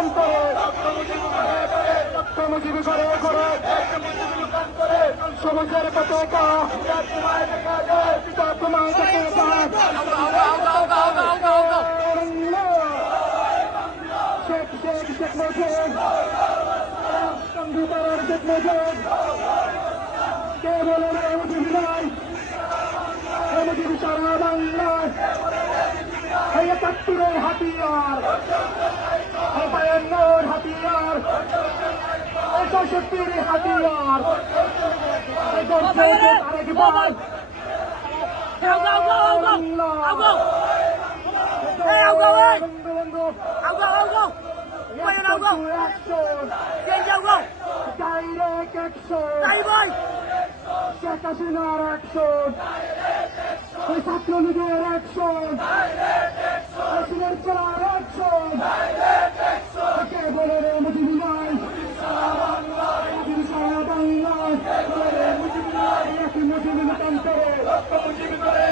লোকান্তরে মুজিবি করে করে সবুজের পতাকা পিতা তোমায় দেখে শেখ শেখ শেখ মুজিব সংবিধানের শেখ মুজিব কে বলে না মুজিবি নাই মুজিবি সারা বাংলায় একাত্তরের হাতিয়ার বায়ান্নর হাতিয়ার ৬৫-র হাতিয়ার আরেকবার ডাইরেক্ট অ্যাকশন শেখ হাসিনার অ্যাকশন ছাত্রলীগের অ্যাকশন হাসিনার চলার অ্যাকশন কে বলে রে মুজিবি নাই মুজিবি সারা বাংলায় মুজিবি লোকান্তরে মুজিবি করে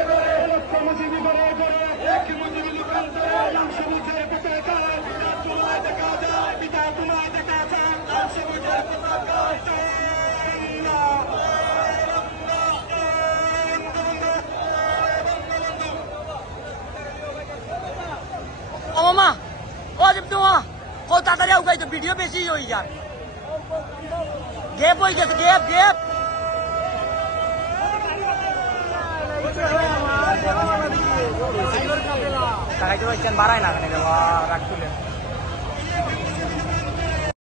সবুজের পতাকা তোমায় দেখা যায় পিতা তোমায় দেখা যায় সবুজের পতাকা ও মামা ও দেব তোমা কত তাড়াতাড়ি উগাই তো ভিডিও বেশি হয়ে যায় গেপ হয়ে গেছে গেপ গেপ টাকা তো বাড়ায় না রাখ তুলে